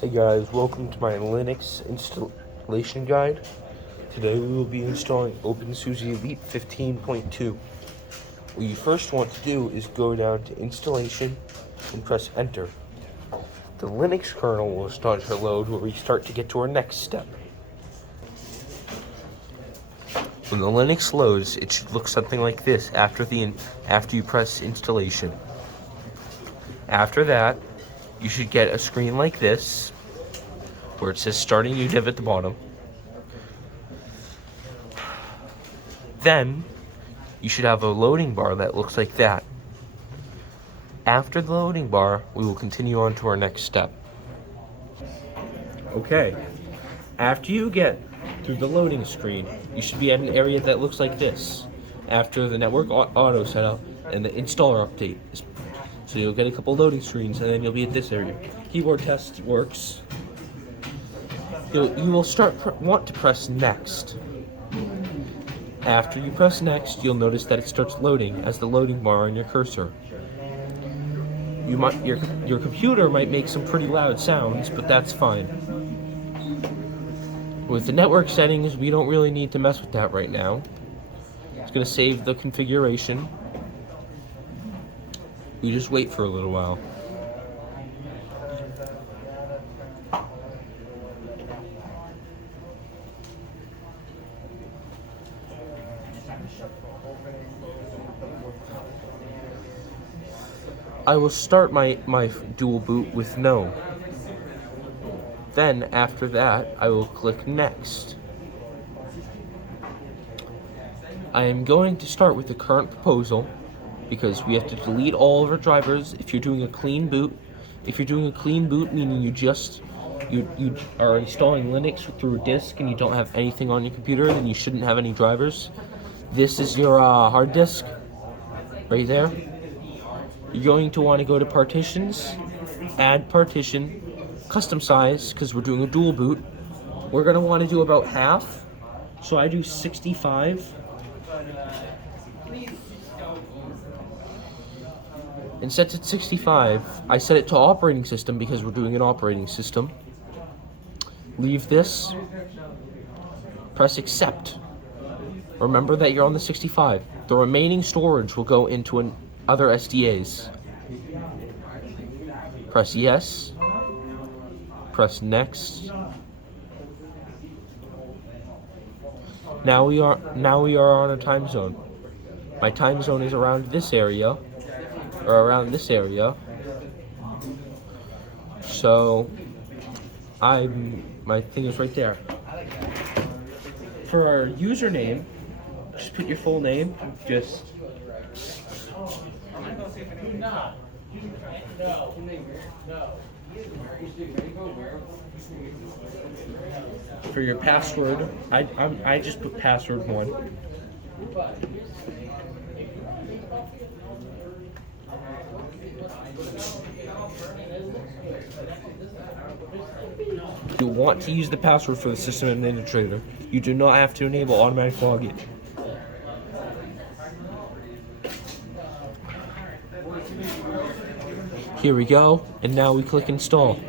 Hey guys, welcome to my Linux installation guide. Today we will be installing OpenSUSE Elite 15.2. What you first want to do is go down to Installation and press Enter. The Linux kernel will start to load where we start to get to our next step. When the Linux loads, it should look something like this after you press installation. After that, you should get a screen like this where it says starting new div at the bottom. Then you should have a loading bar that looks like that. After the loading bar, we will continue on to our next step. Okay, after you get through the loading screen, you should be at an area that looks like this. After the network auto setup and the installer update. So you'll get a couple loading screens and then you'll be at this area. Keyboard test works. You will want to press next. After you press next, you'll notice that it starts loading as the loading bar on your cursor. Your computer might make some pretty loud sounds, but that's fine. With the network settings, we don't really need to mess with that right now. It's going to save the configuration. We just wait for a little while. I will start my dual boot with no. Then after that, I will click next. I am going to start with the current proposal because we have to delete all of our drivers if you're doing a clean boot. If you're doing a clean boot, meaning you are installing Linux through a disk and you don't have anything on your computer, then you shouldn't have any drivers. This is your hard disk right there. You're going to want to go to partitions, add partition, custom size, because we're doing a dual boot. We're going to want to do about half, so I do 65. And set it 65. I set it to operating system because we're doing an operating system. Leave this, press accept. Remember that you're on the 65. The remaining storage will go into other SDAs. Press yes. Press next. Now we are on a time zone. My time zone is around this area, or around this area. So my thing is right there. For our username, just put your full name. For your password, I just put password 1. You want to use the password for the system administrator. You do not have to enable automatic login. Here we go, and now we click install.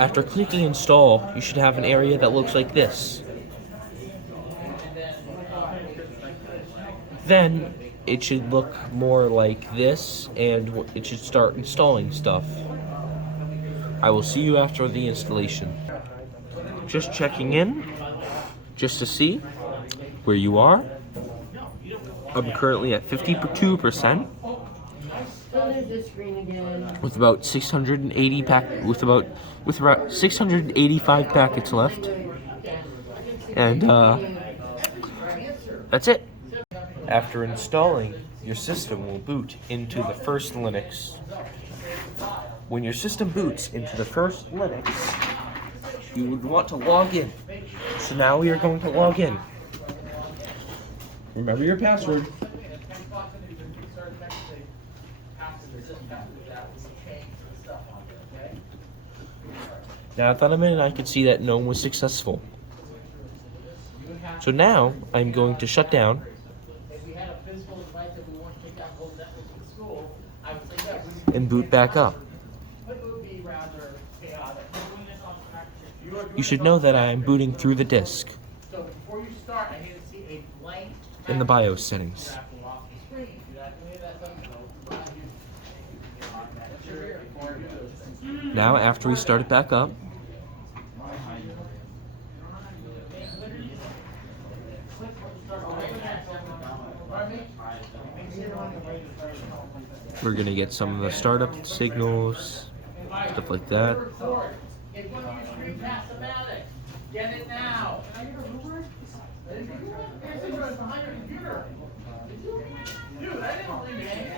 After clicking install, you should have an area that looks like this. Then it should look more like this, and it should start installing stuff. I will see you after the installation. Just checking in, just to see where you are. I'm currently at 52%, with about 685 packets left, and that's it. After installing, your system will boot into the first Linux. When your system boots into the first Linux, you would want to log in. So now we are going to log in. Remember your password. Now that I'm in, I can see that no one was successful. So now I'm going to shut down. and boot back up. You should know that I am booting through the disk in the BIOS settings. Now, after we start it back up, we're gonna get some of the startup signals, stuff like that. Get it now. Dude, I didn't believe it.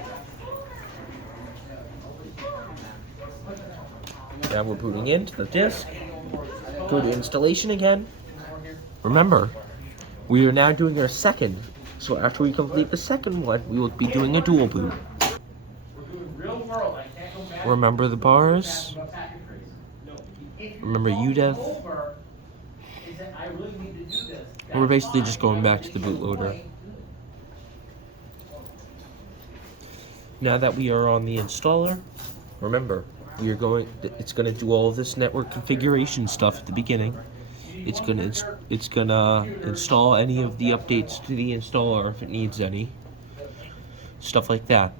Now we're booting into the disk. Go to installation again. Remember, we are now doing our second. So after we complete the second one, we will be doing a dual boot. Remember the bars. Remember UDEF. We're basically just going back to the bootloader. Now that we are on the installer, remember, it's gonna do all of this network configuration stuff at the beginning. It's gonna install any of the updates to the installer if it needs any. Stuff like that.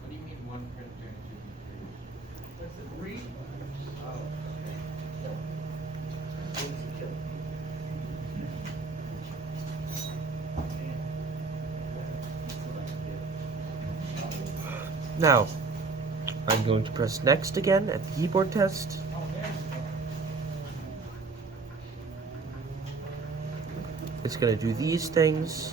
What do you mean one printer? Now, I'm going to press next again at the keyboard test. It's going to do these things.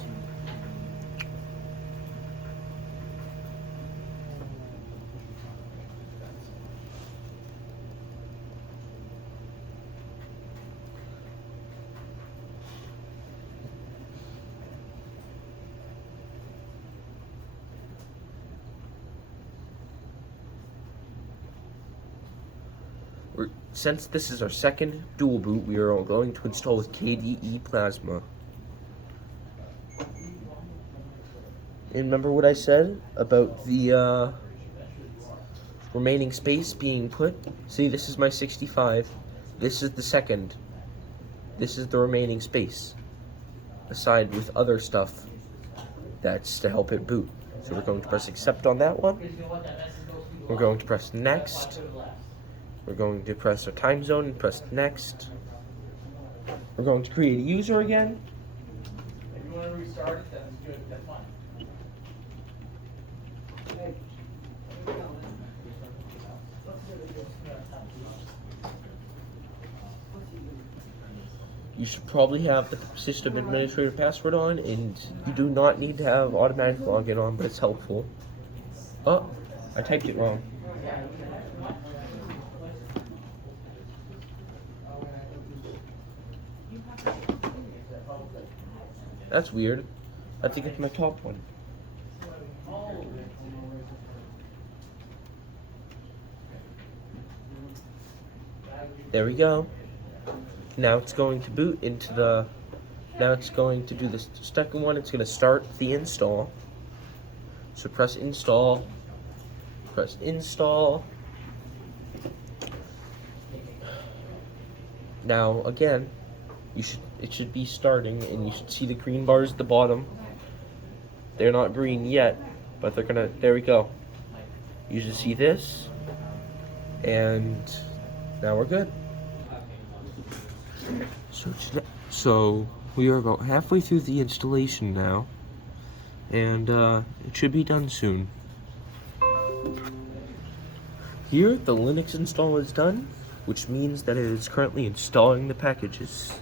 Since this is our second dual boot, we are going to install with KDE Plasma. And remember what I said about the remaining space being put? See, this is my 65. This is the second. This is the remaining space, aside with other stuff that's to help it boot. So we're going to press accept on that one. We're going to press next. We're going to press our time zone and press next. We're going to create a user again. If you want to restart it, that's good. That's fine. You should probably have the system administrator password on, and you do not need to have automatic login on, but it's helpful. Oh, I typed it wrong. That's weird. I think it's my top one. There we go. Now it's going to boot into the... Now it's going to do the second one. It's going to start the install. So press install. Press install. Now again, it should be starting, and you should see the green bars at the bottom. They're not green yet, but they're gonna. There we go. You should see this, and now we're good. So we are about halfway through the installation now, and it should be done soon. Here, the Linux install is done, which means that it is currently installing the packages.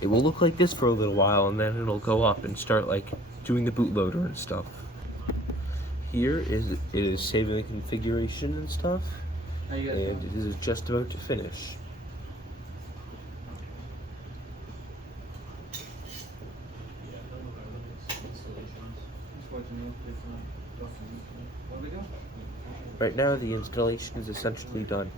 It will look like this for a little while, and then it'll go up and start like doing the bootloader and stuff. Here it is saving the configuration and stuff, and it is just about to finish. Right now, the installation is essentially done.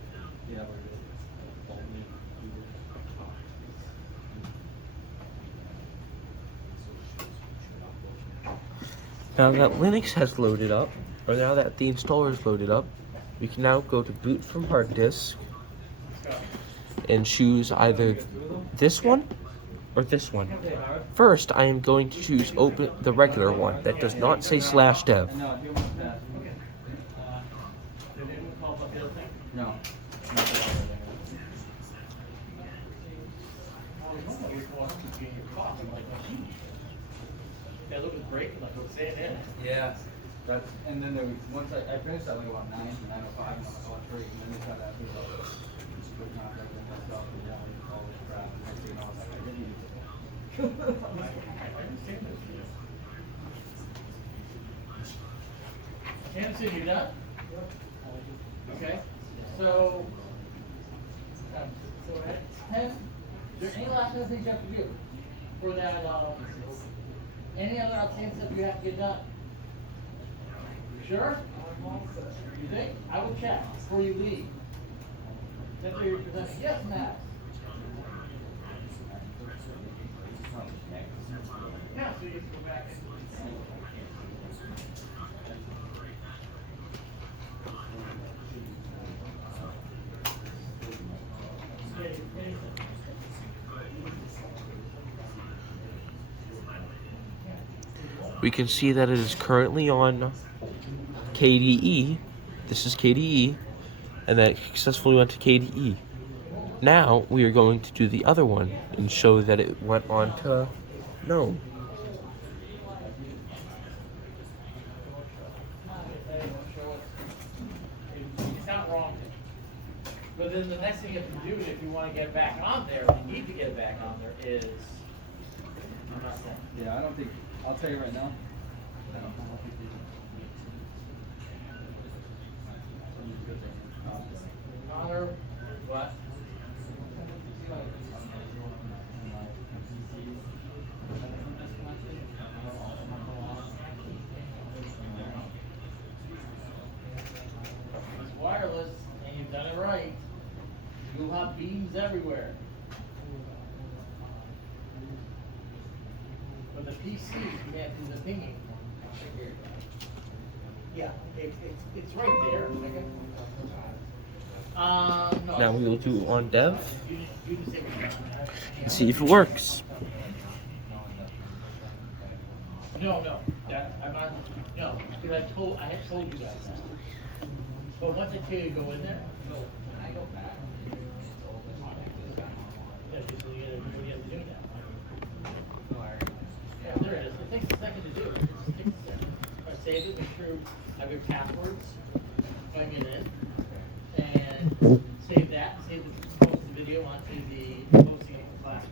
Now that Linux has loaded up, or now that the installer is loaded up, we can now go to boot from hard disk and choose either this one or this one. First, I am going to choose open the regular one that does not say /dev. No. That look great, like I was saying, yeah. Yeah. That's, and then there was, once I finished that like about 9 to 9:05, and I'm like, oh, it's great. And then they tried to ask me about good contract and that stuff, and yeah, all this crap. And next thing you know, I was like, I didn't use it. Hanson, you done? Okay, so at 10, is there any last other things you have to do for that, any other outstanding stuff you have to get done? You sure? You think? I will check before you leave. That's what you're presenting. Yes, Matt? Yeah, so you can go back and. We can see that it is currently on KDE. This is KDE, and that it successfully went to KDE. Now we are going to do the other one and show that it went on to GNOME. It's not wrong. But then the next thing you have to do, if you want to get back on there, you need to get back on there, is, I'm not saying. Yeah, I don't think, I'll tell you right now. I don't think Connor, what? It's wireless, and you've done it right. You'll have beams everywhere. But the PC, you can't do the pinging. Yeah, it's right there. No. Now we will do it on dev You just say what you want. and see if it works. No, I'm not, no, because I had told you guys that. But once I tell you to go in there, no, I go back. Yeah, just what you have to do now. Yeah, there it is. It takes a second to do. It just takes a second. I save it, make sure I have your passwords, plug it in, and save that, post the video onto the posting of the class.